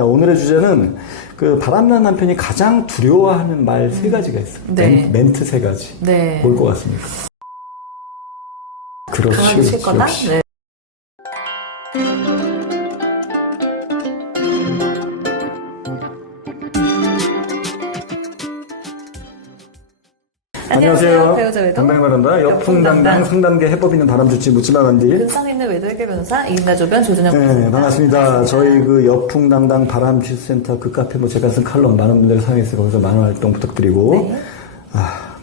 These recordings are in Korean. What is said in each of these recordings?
자, 오늘의 주제는 그 바람난 남편이 가장 두려워하는 말 세 가지가 있어요. 네. 멘트 세 가지. 네. 뭘 것 같습니까? 강하실 거다? 네. 안녕하세요. 배우자 외도 담당의 바람다 여풍당당 상담계 해법 있는 바람 좋지 묻지마 간디. 근성 있는 외도 해결 변호사 이인가 조변 조준영 네, 반갑습니다. 저희 그 여풍당당 바람취수센터 그 카페 뭐 제가 쓴 칼럼 많은 분들이 사용해서 거기서 많은 활동 부탁드리고. 네.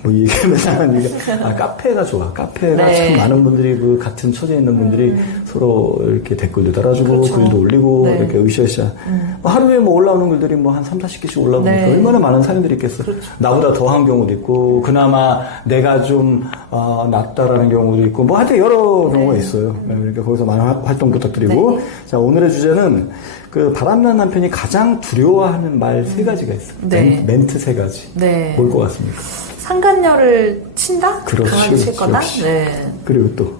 뭐 이게 맨날 이게 카페가 좋아. 카페가 네. 참 많은 분들이 그 같은 처지에 있는 분들이 서로 이렇게 댓글도 달아주고 그렇죠. 글도 올리고 네. 이렇게 으쌰으쌰. 뭐 하루에 뭐 올라오는 글들이 뭐 한 3, 40개씩 올라오니까 네. 얼마나 많은 사연들이 있겠어. 그렇죠. 나보다 더한 경우도 있고 그나마 내가 좀 낫다라는 경우도 있고 뭐 하여튼 여러 경우가 있어요. 그러니까 거기서 많은 활동 부탁드리고. 네. 자, 오늘의 주제는 그 바람난 남편이 가장 두려워하는 말 세 가지가 있어요. 네. 멘트 세 가지. 네. 뭘 것 같습니까? 상간녀를 친다? 그렇지, 강하실 거다? 그렇지. 네. 그리고 또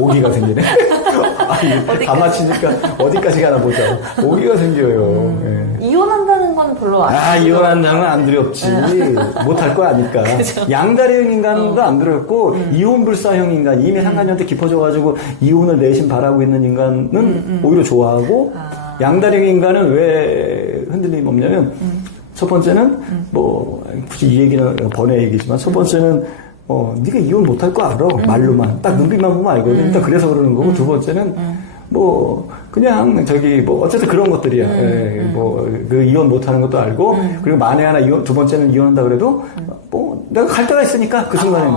오기가 생기네. 가마 치니까 어디까지 가나 보자. 오기가 생겨요. 예. 이혼한다는 건 별로 안 이혼한다는 건 안 두렵지. 못할 거 아니까. 양다리형 인간도 안 두렵고 이혼불사형 인간, 이미 상간녀한테 깊어져가지고 이혼을 내심 바라고 있는 인간은 오히려 좋아하고 양다리형 인간은 왜 흔들림이 없냐면 첫 번째는 뭐 굳이 이 얘기는 번외 얘기지만 첫 번째는 네가 이혼 못할 거 알아. 말로만 딱 눈빛만 보면 알거든. 일단 그래서 그러는 거고 두 번째는 뭐 그냥 저기 뭐 어쨌든 그런 것들이야. 뭐 그 이혼 못하는 것도 알고 그리고 만에 하나 이혼 두 번째는 이혼한다 그래도 뭐 내가 갈 데가 있으니까 그 순간에는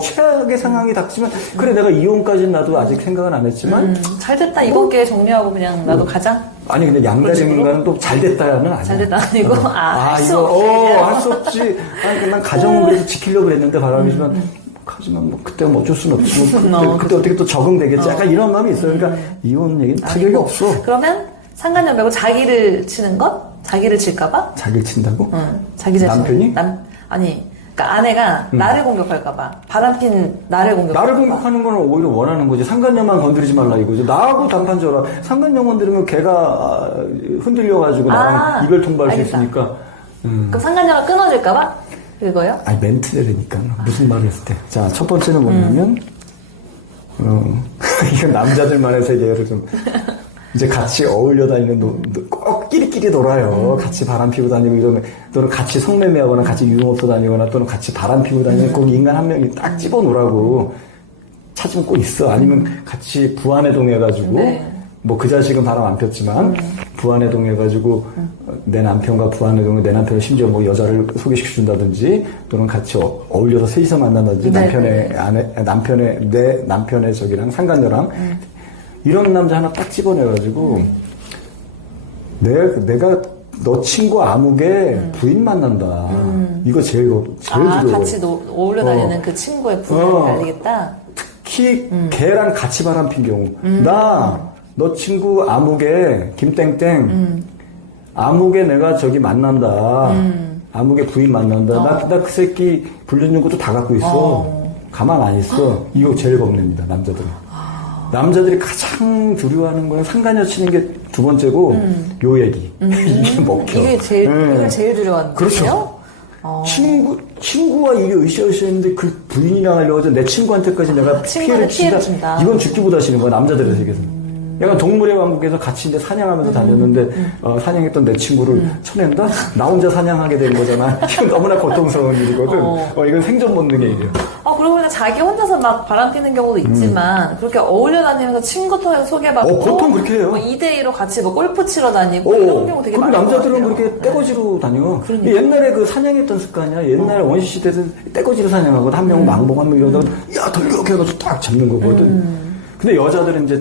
최악의 상황이 닥치면 그래 내가 이혼까지는 나도 아직 생각은 안 했지만 잘 됐다 이번 기회에 정리하고 그냥 나도 가자. 아니 근데 양다리 인간은 또 잘 됐다는 아니야. 잘 됐다 아니고 할 수 이거 없지. 할 수 없지. 아니 난 가정은 그래서 지키려고 그랬는데 바람이지만 하지만 뭐 그때 뭐 어쩔 수는 없지. 뭐 그때 어떻게 또 적응되겠지. 약간 이런 마음이 있어요. 그러니까 이혼 얘기는 타격이 없어. 그러면 상간녀 말고 자기를 치는 것? 자기를 칠까봐? 자기를 친다고? 자기 자신. 남편이? 아니. 그러니까 아내가 나를 공격할까봐. 바람핀 나를 공격할까봐. 나를 공격하는 거는 오히려 원하는 거지. 상간녀만 건드리지 말라 이거죠. 나하고 단판 져라. 상간녀 건드리면 걔가 흔들려가지고 나랑 이별 통보할 수 있으니까. 그럼 상간녀가 끊어질까봐? 그거요? 아니 멘트래니까 무슨 말을 했을 때. 자, 첫 번째는 뭐냐면 이건 남자들만의 세계를 좀 이제 같이 어울려 다니는 꼭 끼리끼리 놀아요. 같이 바람 피고 다니고 이러면 또는 같이 성매매하거나 같이 유흥업소 다니거나 또는 같이 바람 피고 다니는 꼭 인간 한 명이 딱 집어 놀라고 찾으면 꼭 있어. 아니면 같이 부안해동해가지고 뭐 그 자식은 바람 안 폈지만 부안해동해가지고 내 남편과 부안해동해 내 남편을 심지어 뭐 여자를 소개시켜준다든지 또는 같이 어울려서 셋이서 만난다든지 내 남편의 저기랑 상간녀랑 이런 남자 하나 딱 집어내가지고 내가 너 친구 아무개 부인 만난다. 이거 제일 두려워. 같이 어울려 다니는 그 친구의 부인을 알리겠다? 특히 걔랑 같이 바람핀 경우. 너 친구 아무개 김땡땡 아무개 내가 저기 만난다. 아무개 부인 만난다. 나 그 새끼 불륜 욕구도 다 갖고 있어. 가만 안 있어. 이거 제일 겁냅니다. 남자들은. 남자들이 가장 두려워하는 거는 상간녀 치는 게 두 번째고 요 얘기. 이게 먹혀. 이게 제일 두려워하는 거예요? 그렇죠. 친구와 이게 으쌰으쌰 했는데 그 부인이랑 하려고 해서 내 친구한테까지 내가 피해를 준다. 이건 죽기보다 싫은 거야. 남자들의 세계에서는. 약간 동물의 왕국에서 같이 이제 사냥하면서 다녔는데 사냥했던 내 친구를 쳐낸다? 나 혼자 사냥하게 되는 거잖아. 이건 너무나 고통스러운 일이거든. 이건 생존 본능의 일이야. 그러고 보니까 자기 혼자서 막 바람 피는 경우도 있지만 그렇게 어울려 다니면서 친구 통해서 소개받고 보통 그렇게 해요. 뭐 2대2로 같이 뭐 골프 치러 다니고 이런 경우 되게 많은 것 같아요. 남자들은 그렇게 떼거지로 다녀. 옛날에 그 사냥했던 습관이야. 옛날에 원시 시대에는 떼거지로 사냥하고 한 명은 망봉 한 명 이러다가 야 더 이렇게 해가지고 딱 잡는 거거든. 근데 여자들은 이제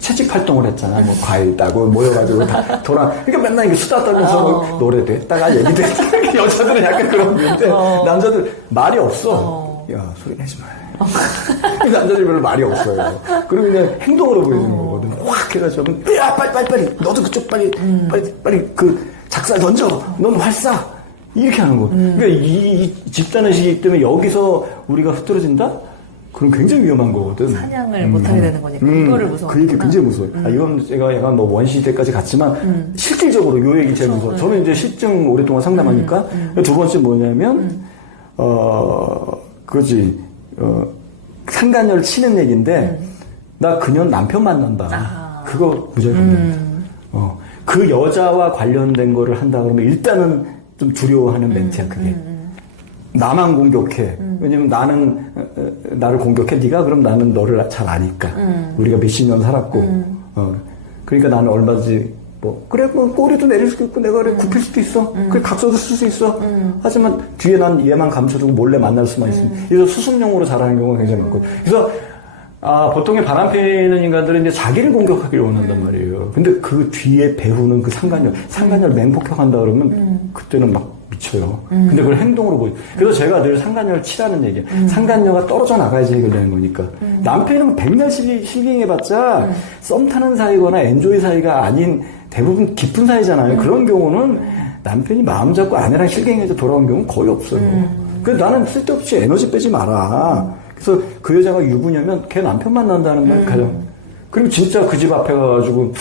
채집 활동을 했잖아. 뭐 과일 따고 모여가지고 다 그러니까 맨날 이게 수다 떨면서 뭐 노래도 했다가 얘기도 했다가 여자들은 약간 그런 건데 남자들 말이 없어. 야 소리 내지 마. 남자들이 별로 말이 없어요. 그러면 그냥 행동으로 보여주는 거거든. 확 해가지고 야 빨리 너도 그쪽 빨리 그 작살 던져. 넌 활 쏴. 이렇게 하는 거. 그러니까 이 집단의식이기 때문에 여기서 우리가 흐트러진다? 그럼 굉장히 위험한 거거든. 사냥을 못하게 되는 거니까 이거를 무서워. 그 얘기 굉장히 무서워요. 이건 제가 약간 뭐 원시대까지 갔지만 실질적으로 요 얘기 제일 무서워. 저는 이제 실증 오랫동안 상담하니까 두 번째 뭐냐면 상간녀를 치는 얘기인데 나 그년 남편 만난다. 그거 무조건. 그 여자와 관련된 거를 한다 그러면 일단은 좀 두려워하는 멘트야 그게. 나만 공격해. 왜냐면 나는 나를 공격해. 네가 그럼 나는 너를 잘 아니까. 우리가 몇십 년 살았고. 그러니까 나는 얼마든지 뭐 그래 뭐 꼬리도 내릴 수도 있고 내가 그래 굽힐 수도 있어. 그래 각서도 쓸 수 있어. 하지만 뒤에 난 얘만 감춰두고 몰래 만날 수만 있으면. 그래서 수습용으로 자라는 경우가 굉장히 많고. 그래서 보통의 바람피는 인간들은 이제 자기를 공격하기를 원한단 말이에요. 근데 그 뒤에 배후는 그 상간녀를 맹폭격한다 그러면 그때는 막 미쳐요. 근데 그걸 행동으로 보여. 그래서 제가 늘 상간녀를 치라는 얘기예요. 상간녀가 떨어져 나가야지 해결되는 거니까. 남편은 백날 실갱해봤자 썸 타는 사이거나 엔조이 사이가 아닌 대부분 깊은 사이잖아요. 그런 경우는 남편이 마음 잡고 아내랑 실갱해서 돌아온 경우는 거의 없어요. 그래서 나는 쓸데없이 에너지 빼지 마라. 그래서 그 여자가 유부녀면 걔 남편 만난다는 말 가정. 그리고 진짜 그 집 앞에 가가지고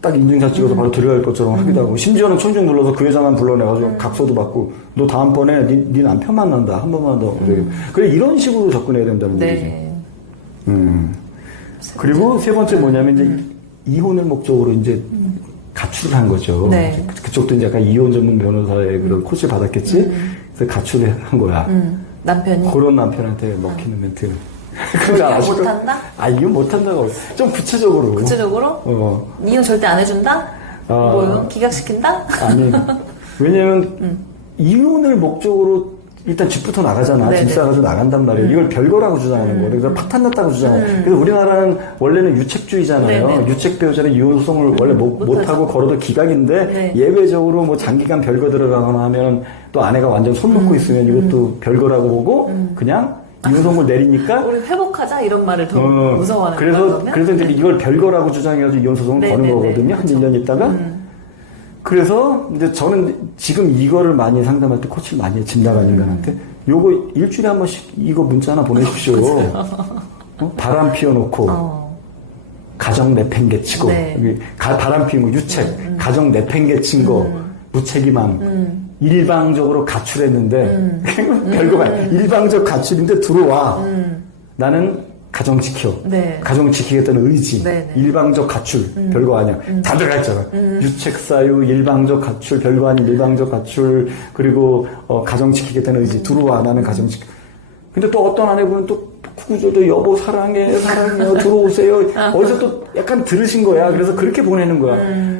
딱 인증샷 찍어서 바로 들여야 할 것처럼 하기도 하고 심지어는 총중 눌러서 그 여자만 불러내가지고 각서도 받고 너 다음번에 네 남편 만난다 한 번만 더 그래 이런 식으로 접근해야 된다는 얘기죠. 그리고 세 번째 뭐냐면 이제 이혼을 목적으로 이제 가출을 한 거죠. 네. 그쪽도 이제 약간 이혼 전문 변호사의 그런 코치를 받았겠지. 그래서 가출을 한 거야. 남편이 그런 남편한테 먹히는 멘트. 이혼 못한다? 이혼 못한다고. 좀 구체적으로. 구체적으로? 이혼 절대 안 해준다? 뭐요? 기각시킨다? 아니. 왜냐면, 이혼을 목적으로 일단 집부터 나가잖아. 네네. 집 싸가지고 나간단 말이에요. 이걸 별거라고 주장하는 거예요. 그래서 파탄났다고 주장해요. 그래서 우리나라는 원래는 유책주의잖아요. 네네. 유책 배우자는 이혼 소송을 원래 못하고 걸어도 기각인데 네. 예외적으로 뭐 장기간 별거 들어가거나 하면 또 아내가 완전 손 놓고 있으면 이것도 별거라고 보고 그냥 이혼 소송을 내리니까 우리 회복하자 이런 말을 더 무서워하는 거예요. 그래서 이제 이걸 별거라고 주장해가지고 이혼 소송을 거는 거거든요. 한 1년 있다가. 그래서 이제 저는 지금 이거를 많이 상담할 때 코치를 많이 해요. 집 나간 인간한테. 요거 일주일에 한 번씩 이거 문자 하나 보내십시오. 바람 피워놓고 가정 내팽개치고 네. 바람 피운 거 유책 가정 내팽개친 거 무책임함 일방적으로 가출했는데 별거 아니야. 일방적 가출인데 들어와. 나는 가정 지켜. 네. 가정 지키겠다는 의지. 네. 일방적 가출. 별거 아니야. 다 들어가 있잖아. 유책사유, 일방적 가출, 별거 아닌 일방적 가출, 그리고 가정 지키겠다는 의지. 들어와. 나는 가정 지켜. 근데 또 어떤 아내분은 또 구구절도 여보 사랑해요 들어오세요. 어디서 또 약간 들으신 거야. 그래서 그렇게 보내는 거야.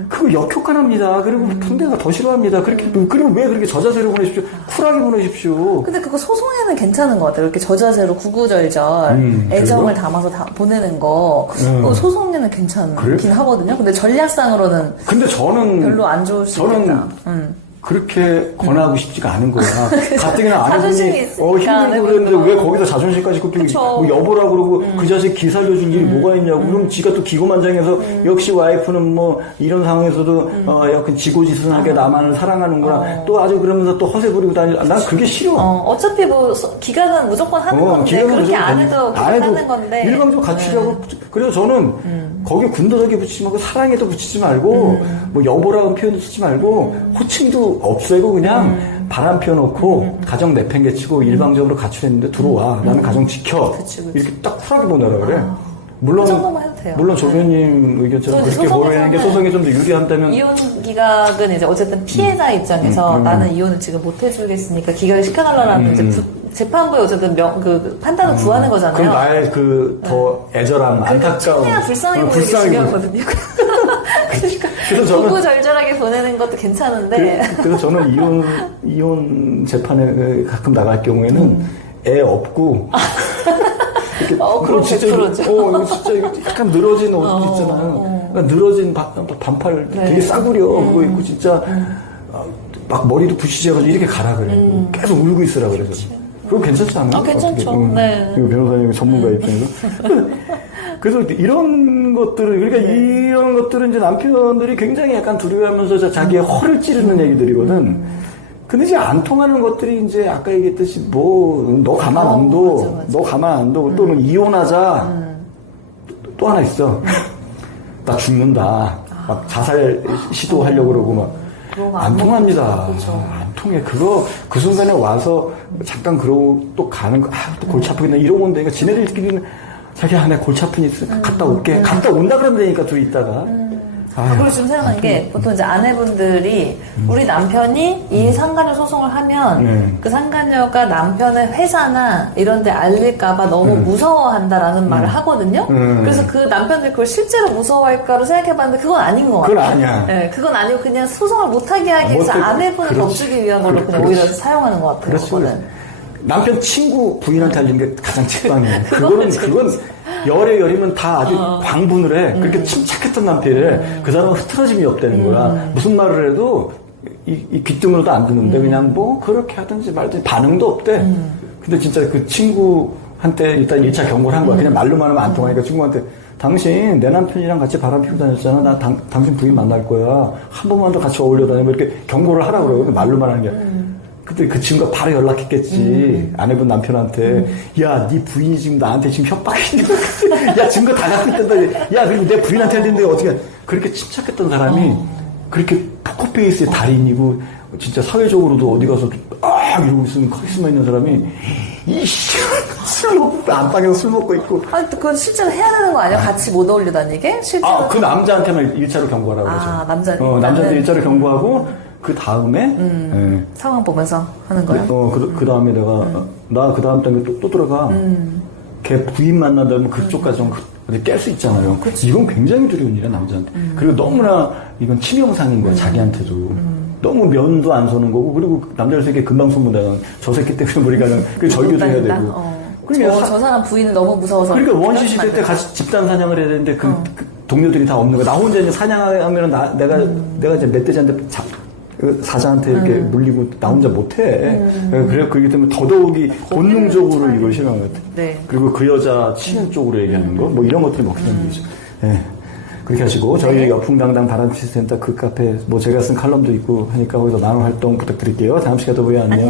그거 역효과납니다. 그리고 상대가 더 싫어합니다. 그리고 왜 그렇게 저자세로 보내십시오? 쿨하게 보내십시오. 근데 그거 소송에는 괜찮은 것 같아요. 이렇게 저자세로 구구절절 애정을 담아서 보내는 거. 그거 소송에는 괜찮긴 하거든요. 근데 전략상으로는 근데 저는 별로 안 좋을 수 있겠다. 그렇게 권하고 싶지가 않은 거야. 가뜩이나 자존심이 아내분이 있으니까 힘들고 그랬는데 왜 거기다 자존심까지 굽히고 뭐 여보라고 그러고 그 자식 기 살려줄 일이 뭐가 있냐고. 그럼 지가 또 기고만장해서 역시 와이프는 뭐 이런 상황에서도 약간 지고지순하게 나만을 사랑하는구나. 또 아주 그러면서 또 허세 부리고 다니라. 난 그게 싫어. 어차피 뭐 기각은 무조건 하는 건데 그렇게 안 해도 하는 건데 일방적으로 가출하고 그래서 저는 거기에 군더더기 붙이지 말고 사랑에도 붙이지 말고 뭐 여보라는 표현도 쓰지 말고 호칭도 없애고 그냥 바람 피워놓고 가정 내팽개치고 일방적으로 가출했는데 들어와. 나는 가정 지켜. 그치. 이렇게 딱 쿨하게 보내라 그래. 물론 그 정도만 해도 돼요. 물론 조교님 의견처럼 그렇게 보내는 게 소송이 좀 더 유리한다면 이혼 기각은 이제 어쨌든 피해자 입장에서 나는 이혼을 지금 못 해주겠으니까 기각을 시켜달라는 이제 재판부에 어쨌든 그 판단을 구하는 거잖아요. 그럼 나의 더 애절함, 안타까움, 최대한 불쌍해 보이는 게 중요하거든요. 그러니까 저는 구구절절하게 보내는 것도 괜찮은데. 그래서 저는 이혼 재판에 가끔 나갈 경우에는 애 없고. 그럼 진짜 100%죠. 이거 진짜 이거 약간 늘어진 옷 있잖아요. 그러니까 늘어진 반팔 되게 싸구려 그거 입고 진짜 막 머리도 부시져가지고 이렇게 가라 그래. 계속 울고 있으라 그래서. 그거 괜찮지 않나요? 괜찮죠. 네. 이거 변호사님 전문가 입장에서. 그래서 이런 것들은 그러니까 이런 것들은 이제 남편들이 굉장히 약간 두려워하면서 자기의 허를 찌르는 얘기들이거든. 근데 이제 안 통하는 것들이 이제 아까 얘기했듯이 뭐, 너 가만 안 둬. 맞아. 너 가만 안 둬. 또는 이혼하자. 또 하나 있어. 나 죽는다. 막 자살 시도하려고 그러고 막. 안 통합니다. 그렇죠. 안 통해. 그 순간에 와서 잠깐 그러고 또 가는 거, 또 골치 아프겠나 이러고 온다니까 지네들끼리는 자기야, 내 골치 아프니 갔다 올게. 갔다 온다 그러면 되니까 둘이 있다가. 그리고 지금 생각난 게 보통 이제 아내분들이 우리 남편이 이 상간녀 소송을 하면 그 상간녀가 남편의 회사나 이런 데 알릴까봐 너무 무서워한다라는 말을 하거든요. 그래서 그 남편들이 그걸 실제로 무서워할까로 생각해봤는데 그건 아닌 것 같아요. 그건 아니야. 네, 그건 아니고 그냥 소송을 못하게 하기 위해서 아내분을 겁주기 위한 걸로 그냥 오히려 사용하는 것 같아요. 그거는. 남편 친구 부인한테 알린 게 가장 책방이에요. 그건 열에 열이면 다 아주 광분을 해. 그렇게 침착했던 남편을 그 사람은 흐트러짐이 없다는 거야. 무슨 말을 해도 이 귀등으로도 안 듣는데 그냥 뭐 그렇게 하든지 말든지 반응도 없대. 근데 진짜 그 친구한테 일단 1차 경고를 한 거야. 그냥 말로만 하면 안 통하니까 친구한테 당신 내 남편이랑 같이 바람 피고 다녔잖아. 나 당신 부인 만날 거야. 한 번만 더 같이 어울려 다니면 이렇게 경고를 하라 그러고 말로만 하는 게. 그때 그 친구가 바로 연락했겠지. 아내분 남편한테. 야, 네 부인이 지금 나한테 지금 협박이냐. 야, 증거 다 갖고 있단다. 야, 그리고 내 부인한테 했는데 어떻게. 그렇게 침착했던 사람이 그렇게 포커페이스의 달인이고 진짜 사회적으로도 어디 가서 이러고 있으면 카리스마 있는 사람이 술 먹고 안방에서 술 먹고 있고. 아니, 그건 실제로 해야 되는 거 아니야? 같이 못 어울려 다니게? 실제로. 그 남자한테만 1차로 경고하라고 그러죠. 남자한테 1차로 경고하고 그 다음에 상황 보면서 하는 거예요? 그 다음에 내가 나 그 다음 단계 또 들어가. 걔 부인 만난다면 그쪽까지 깰 수 있잖아요. 이건 굉장히 두려운 일이야 남자한테. 그리고 너무나 이건 치명상인 거야 자기한테도. 너무 면도 안 서는 거고 그리고 남자들 새끼 금방 소문나요. 저 새끼 때문에 우리가 그 절규도 해야 되고. 저 사람 부인은 너무 무서워서. 그러니까 원시 시대 때 같이 집단 사냥을 해야 되는데 그 동료들이 다 없는 거야. 나 혼자 이제 사냥하면은 내가 이제 멧돼지한테 사자한테 이렇게 물리고 나 혼자 못해. 그래 그렇기 때문에 더더욱이 본능적으로 이걸 싫어하는 것 같아. 네. 그리고 그 여자 치유 쪽으로 얘기하는 거, 뭐 이런 것들이 먹히는 거죠. 네. 그렇게 하시고 저희 여풍당당 바람피스센터 그 카페 뭐 제가 쓴 칼럼도 있고 하니까 거기서 나눔 활동 부탁드릴게요. 다음 시간에 또 보요 안녕.